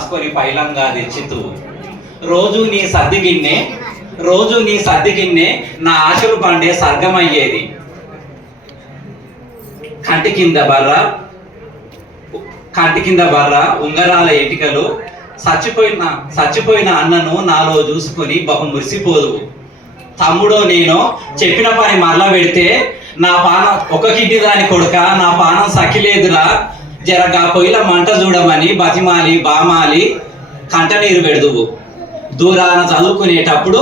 రాసుకొని పైలంగా తెచ్చితూ రోజు నీ సర్ది గిన్నె రోజు నీ సర్ది గిన్నె నా ఆశలు పండే సర్గమయ్యేది కంటి కింద బర్ర కంటి కింద బర్ర ఉంగరాల ఎటికలు చచ్చిపోయిన చచ్చిపోయిన అన్నను నాలో చూసుకొని బహు మురిసిపోదు తమ్ముడో నేను చెప్పిన పని మరలా పెడితే నా పానం ఒక కిడ్నీ దాని కొడుక నా పానం సఖిలేదురా జరగా పొయ్యిల మంట చూడమని బతిమాలి బామాలి కంట నీరు పెడుదువు. దూరాన చదువుకునేటప్పుడు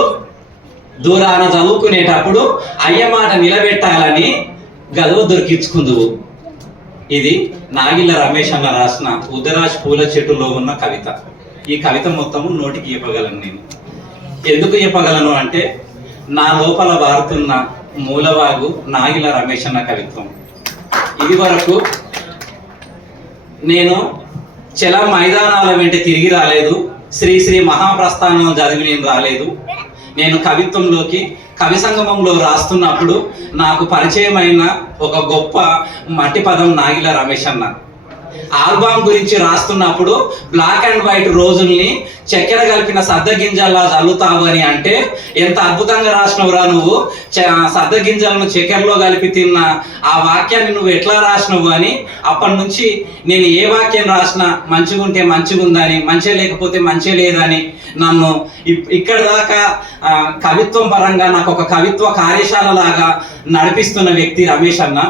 దూరాన చదువుకునేటప్పుడు అయ్య మాట నిలబెట్టాలని గదువు దొరికించుకుందువు. ఇది నాగిల్ల రమేష్ అన్న రాసిన ఉదరాజ్ పూల చెట్టులో ఉన్న కవిత. ఈ కవిత మొత్తము నోటికి చెప్పగలను నేను. ఎందుకు చెప్పగలను అంటే నా లోపల వారుతున్న మూలవాగు నాగిల రమేష్ అన్న కవిత్వం. ఇది వరకు నేను చెల మైదానాల వెంట తిరిగి రాలేదు. శ్రీ శ్రీ మహాప్రస్థానం చదివి నేను రాలేదు. నేను కవిత్వంలోకి కవి సంగమంలో రాస్తున్నప్పుడు నాకు పరిచయమైన ఒక గొప్ప మట్టి పదం నాగిల రమేష్ అన్న. ఆల్బమ్ గురించి రాస్తున్నప్పుడు బ్లాక్ అండ్ వైట్ రోజుల్ని చక్కెర కలిపిన సద్ద గింజల్లా చల్లుతావు అని అంటే ఎంత అద్భుతంగా రాసినవురా నువ్వు? చ- సద్ద గింజలను చక్కెరలో కలిపి తిన్న ఆ వాక్యాన్ని నువ్వు ఎట్లా రాసినవు అని అప్పటి నుంచి నేను ఏ వాక్యం రాసినా మంచిగా ఉంటే మంచిగా ఉందని మంచిగా లేకపోతే మంచిగా లేదని నన్ను ఇక్కడ దాకా కవిత్వం పరంగా నాకు ఒక కవిత్వ కార్యశాల లాగా నడిపిస్తున్న వ్యక్తి రమేష్ అన్న.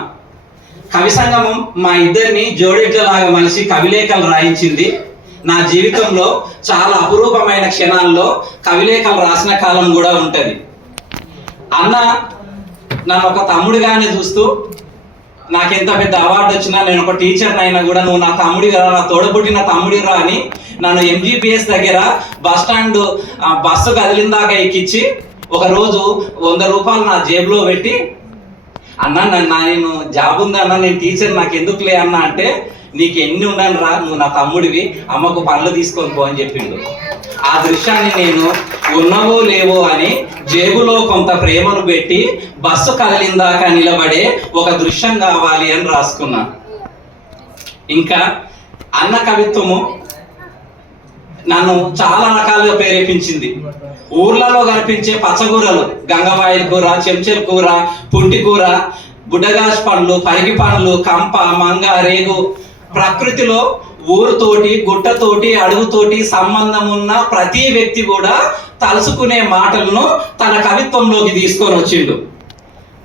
కవి సంగమం మా ఇద్దరిని జోడెడ్లలాగా మలిసి కవిలేఖలు రాయించింది. నా జీవితంలో చాలా అపురూపమైన క్షణాల్లో కవిలేఖలు రాసిన కాలం కూడా ఉంటుంది. అన్న నన్ను ఒక తమ్ముడిగానే చూస్తూ నాకు ఎంత పెద్ద అవార్డు వచ్చినా నేను ఒక టీచర్ని అయినా కూడా నువ్వు నా తమ్ముడిగా రా, నా తోడబుట్టిన తమ్ముడిరా అని నన్ను ఎంజీపీఎస్ దగ్గర బస్ స్టాండ్ ఆ, బస్సు కదిలిందాక ఎక్కించి ఒక రోజు వంద రూపాయలు నా జేబులో పెట్టి అన్న నన్ను నేను జాబ్ ఉంది అన్న? నేను టీచర్ నాకు ఎందుకులే అన్న అంటే నీకు ఎన్ని ఉన్నాను రా నువ్వు నా తమ్ముడివి అమ్మకు పనులు తీసుకొని పో అని చెప్పిండు. ఆ దృశ్యాన్ని నేను ఉన్నవో లేవో అని జేబులో కొంత ప్రేమను పెట్టి బస్సు కదిలిందాక నిలబడే ఒక దృశ్యం కావాలి అని రాసుకున్నా. ఇంకా అన్న కవిత్వము నన్ను చాలా రకాలుగా ప్రేరేపించింది. ఊర్లలో కనిపించే పచ్చగూరలు గంగవాయిల కూర చెంచెల కూర పుంటి కూర బుడ్డగాస్ పండ్లు పరిగి పండ్లు కంప మంగ రేగు. ప్రకృతిలో ఊరుతోటి గుట్టతోటి అడుగుతోటి సంబంధం ఉన్న ప్రతి వ్యక్తి కూడా తలుసుకునే మాటలను తన కవిత్వంలోకి తీసుకొని వచ్చిండు.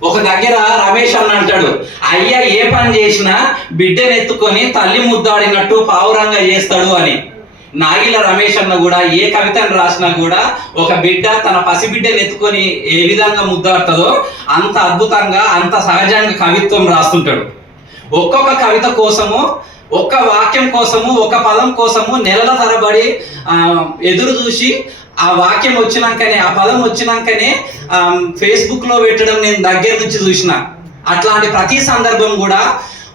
ఒక దగ్గర రమేష్ అన్న అంటాడు అయ్య ఏ పని చేసినా బిడ్డనెత్తుకొని తల్లి ముద్దాడినట్టు పావురంగా చేస్తాడు అని. నాగిల రమేష్ అన్న కూడా ఏ కవితను రాసినా కూడా ఒక బిడ్డ తన పసిబిడ్డను ఎత్తుకొని ఏ విధంగా ముద్దాడుతుందో అంత అద్భుతంగా అంత సహజంగా కవిత్వం రాస్తుంటాడు. ఒక్కొక్క కవిత కోసము ఒక్క వాక్యం కోసము ఒక పదం కోసము నెలల తరబడి ఎదురు చూసి ఆ వాక్యం వచ్చినాకనే ఆ పదం వచ్చినాకనే ఫేస్బుక్లో పెట్టడం నేను దగ్గర నుంచి చూసిన. అట్లాంటి ప్రతి సందర్భం కూడా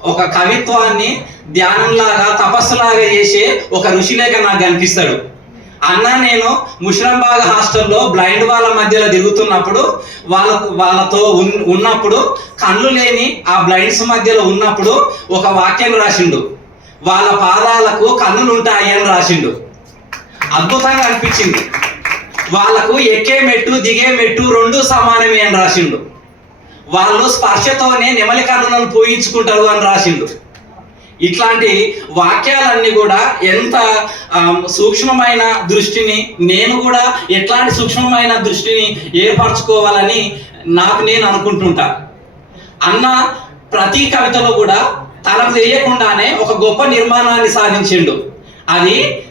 ఒక కవిత్వాన్ని ధ్యానంలాగా తపస్సులాగా చేసే ఒక ఋషిలేఖ నాకు కనిపిస్తాడు. అన్న నేను ముషరంబాగ్ హాస్టల్లో బ్లైండ్ వాళ్ళ మధ్యలో తిరుగుతున్నప్పుడు వాళ్ళ వాళ్ళతో ఉన్- ఉన్నప్పుడు కళ్ళు లేని ఆ బ్లైండ్స్ మధ్యలో ఉన్నప్పుడు ఒక వాక్యం రాసిండు. వాళ్ళ పాదాలకు కన్నులు ఉంటాయి అని రాసిండు. అద్భుతంగా అనిపించింది. వాళ్ళకు ఎక్కే మెట్టు దిగే మెట్టు రెండు సమానమే అని రాసిండు. వాళ్ళు స్పర్శతోనే నెమలి పోయించుకుంటారు అని రాసిండు. ఇట్లాంటి వాక్యాలన్నీ కూడా ఎంత సూక్ష్మమైన దృష్టిని నేను కూడా ఎట్లాంటి సూక్ష్మమైన దృష్టిని ఏర్పరచుకోవాలని నాకు నేను అనుకుంటుంటా. అన్న ప్రతి కవితలో కూడా తనకు తెలియకుండానే ఒక గొప్ప నిర్మాణాన్ని సాధించిండు. అది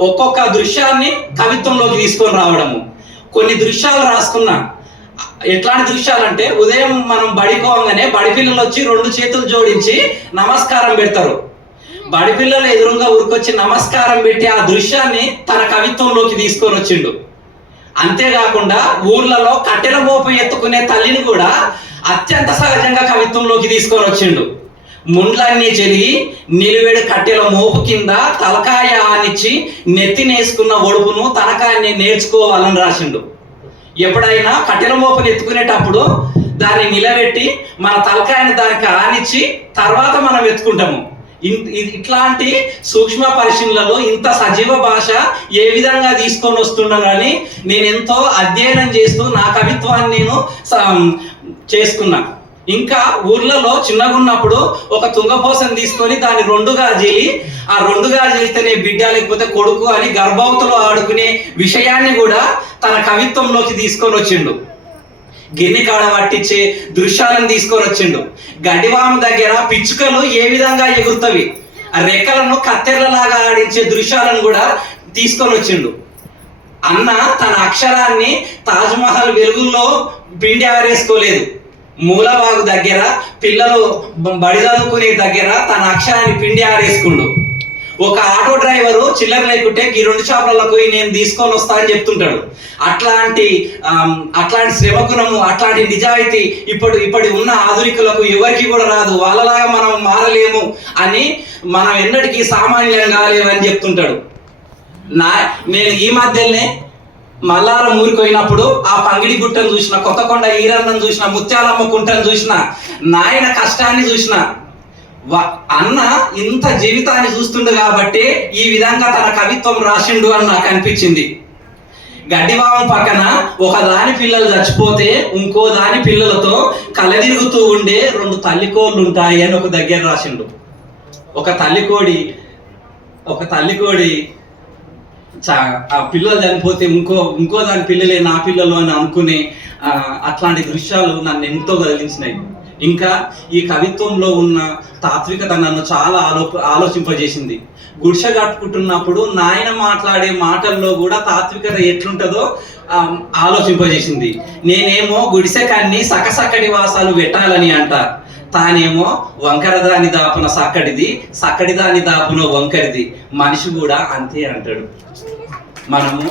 ఒక్కొక్క దృశ్యాన్ని కవిత్వంలోకి తీసుకొని రావడము. కొన్ని దృశ్యాలు రాసుకున్నా. ఎట్లాంటి దృశ్యాలంటే ఉదయం మనం బడిపోగానే బడి పిల్లలు వచ్చి రెండు చేతులు జోడించి నమస్కారం పెడతారు. బడి పిల్లలు ఎదురుగా ఊరికొచ్చి నమస్కారం పెట్టి ఆ దృశ్యాన్ని తన కవిత్వంలోకి తీసుకొని వచ్చిండు అంతేకాకుండా ఊర్లలో కట్టెల మోపు ఎత్తుకునే తల్లిని కూడా అత్యంత సహజంగా కవిత్వంలోకి తీసుకొని వచ్చిండు ముండ్లన్నీ చెరిగి నిలువెడు కట్టెల మోపు కింద తలకాయ ఆనిచ్చి నెత్తినేసుకున్న ఒడుపును తలకాయని నేర్చుకోవాలని రాసిండు. ఎప్పుడైనా కఠిన మోపుని ఎత్తుకునేటప్పుడు దాన్ని నిలబెట్టి మన తలకాయని దానికి ఆనిచ్చి తర్వాత మనం ఎత్తుకుంటాము. ఇ- ఇట్లాంటి సూక్ష్మ పరిశీలనలో ఇంత సజీవ భాష ఏ విధంగా తీసుకొని వస్తున్నానని నేను ఎంతో అధ్యయనం చేస్తూ నా కవిత్వాన్ని నేను స- ఇంకా ఊర్లలో చిన్నగా ఉన్నప్పుడు ఒక తుంగపోసను తీసుకొని దాన్ని రెండుగా జీలి ఆ రెండుగా జీలితేనే బిడ్డ లేకపోతే కొడుకు అని గర్భవతులు ఆడుకునే విషయాన్ని కూడా తన కవిత్వంలోకి తీసుకొని వచ్చిండు. గిన్నె కాడ పట్టించే దృశ్యాలను తీసుకొని వచ్చిండు. గడివాము దగ్గర పిచ్చుకలు ఏ విధంగా ఎగురుతవి? ఆ రెక్కలను కత్తెరలలాగా ఆడించే దృశ్యాలను కూడా తీసుకొని వచ్చిండు. అన్న తన అక్షరాన్ని తాజ్మహల్ వెలుగుల్లో పిండి ఆరేసుకోలేదు. మూలబాగు దగ్గర పిల్లలు బడి చదువుకునే దగ్గర తన అక్షరాన్ని పిండి ఆరేసుకుండు. ఒక ఆటో డ్రైవరు చిల్లర లేకుంటే ఈ రెండు షాపులకు పోయి నేను తీసుకొని వస్తా అని చెప్తుంటాడు. అట్లాంటి అట్లాంటి శ్రమ గుణము అట్లాంటి నిజాయితీ ఇప్పుడు ఇప్పటి ఉన్న ఆధునికులకు ఎవరికి కూడా రాదు. వాళ్ళలాగా మనం మారలేము అని మనం ఎన్నటికీ సామాన్యం కాలేమని చెప్తుంటాడు. నా నేను ఈ మధ్యనే మల్లారం ఊరికి పోయినప్పుడు ఆ పంగిడి గుట్టను చూసిన కొత్తకొండ ఈరన్నం చూసిన ముత్యాలమ్మ కుంటను చూసిన నాయన కష్టాన్ని చూసిన. వ- అన్న ఇంత జీవితాన్ని చూస్తుండు కాబట్టి ఈ విధంగా తన కవిత్వం రాసిండు అని నాకు అనిపించింది. గడ్డివామం పక్కన ఒక దాని పిల్లలు చచ్చిపోతే ఇంకో దాని పిల్లలతో కలదిరుగుతూ ఉండే రెండు తల్లికోళ్ళు ఉంటాయి అని ఒక దగ్గర రాసిండు. ఒక తల్లికోడి ఒక తల్లికోడి ఆ పిల్లలు చనిపోతే ఇంకో ఇంకో దాని పిల్లలే నా పిల్లలు అని అనుకునే అట్లాంటి దృశ్యాలు నన్ను ఎంతో కదిలించినాయి ఇంకా ఈ కవిత్వంలో ఉన్న తాత్వికత నన్ను చాలా ఆలో ఆలోచింపజేసింది. గుడిసె కట్టుకుంటున్నప్పుడు నాయన మాట్లాడే మాటల్లో కూడా తాత్వికత ఎట్లుంటుందో ఆలోచింపజేసింది. నేనేమో గుడిసె కన్ని సకసక్కడి వాసాలు పెట్టాలని అంట. తానేమో వంకర దాని దాపున సక్కడిది సక్కడి దాని దాపున వంకరిది. మనిషి కూడా అంతే అంటాడు. మనము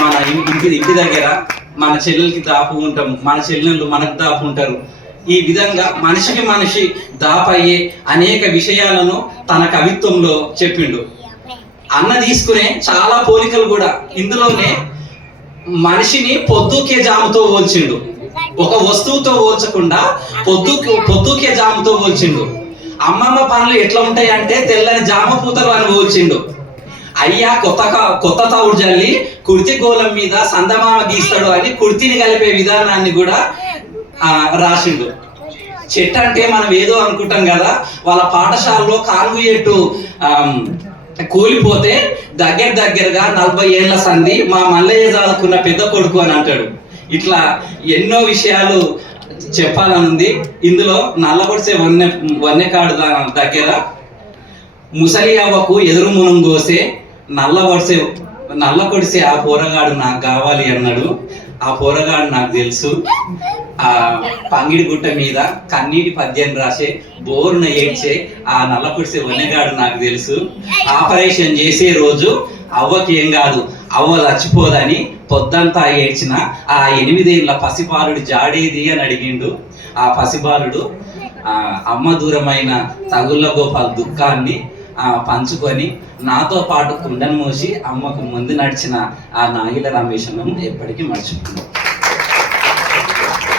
మన ఇంటి ఇంటి దగ్గర మన చెల్లెలకి దాపు ఉంటాము. మన చెల్లెళ్ళు మనకు దాపు ఉంటారు. ఈ విధంగా మనిషికి మనిషి దాపయ్యే అనేక విషయాలను తన కవిత్వంలో చెప్పిండు. అన్న తీసుకునే చాలా పోలికలు కూడా. ఇందులోనే మనిషిని పొద్దుకే జాముతో పోల్చిండు. ఒక వస్తువుతో పోల్చకుండా పొద్దు పొద్దుకే జాముతో పోల్చిండు. అమ్మమ్మ పనులు ఎట్లా ఉంటాయి అంటే తెల్లని జామ పూతలు అని పోల్చిండు. అయ్యా కొత్త కొత్త తవుడు జల్లి కుర్తి గోళం మీద సందమామ గీస్తాడు అని కుర్తిని కలిపే విధానాన్ని కూడా రాసిండు. చెట్టు అంటే మనం ఏదో అనుకుంటాం కదా వాళ్ళ పాఠశాలలో కాంగు చెట్టు కూలిపోతే దగ్గర దగ్గరగా నలభై ఏళ్ళ సంధి మా మల్లయ్య చదువుకున్న పెద్ద కొడుకు అని అంటాడు. ఇట్లా ఎన్నో విషయాలు చెప్పాలని ఉంది ఇందులో నల్లబొడిసే వన్నె వన్యకాడు దగ్గర ముసలి అవ్వకు ఎదురు మునం కోసే నల్ల నల్ల కొడిసే ఆ పోరగాడు నాకు కావాలి అన్నాడు. ఆ పోరగాడు నాకు తెలుసు. ఆ పంగిడి గుట్ట మీద కన్నీటి పద్యం రాసే బోరున ఏడ్చే ఆ నల్ల కొడిసే వన్నెగాడు నాకు తెలుసు. ఆపరేషన్ చేసే రోజు అవ్వకి ఏం కాదు. అవ్వ చచ్చిపోదని పొద్దంతా ఏడ్చిన ఆ ఎనిమిదేళ్ళ పసిపాలుడు జాడేది అని అడిగిండు. ఆ పసిబాలుడు ఆ అమ్మ దూరమైన తగుళ్ళ గోపాల్ దుఃఖాన్ని పంచుకొని నాతో పాటు కుండను మోసి అమ్మకు ముందు నడిచిన ఆ నాగిల రమేశను ఎప్పటికీ మర్చిపోయింది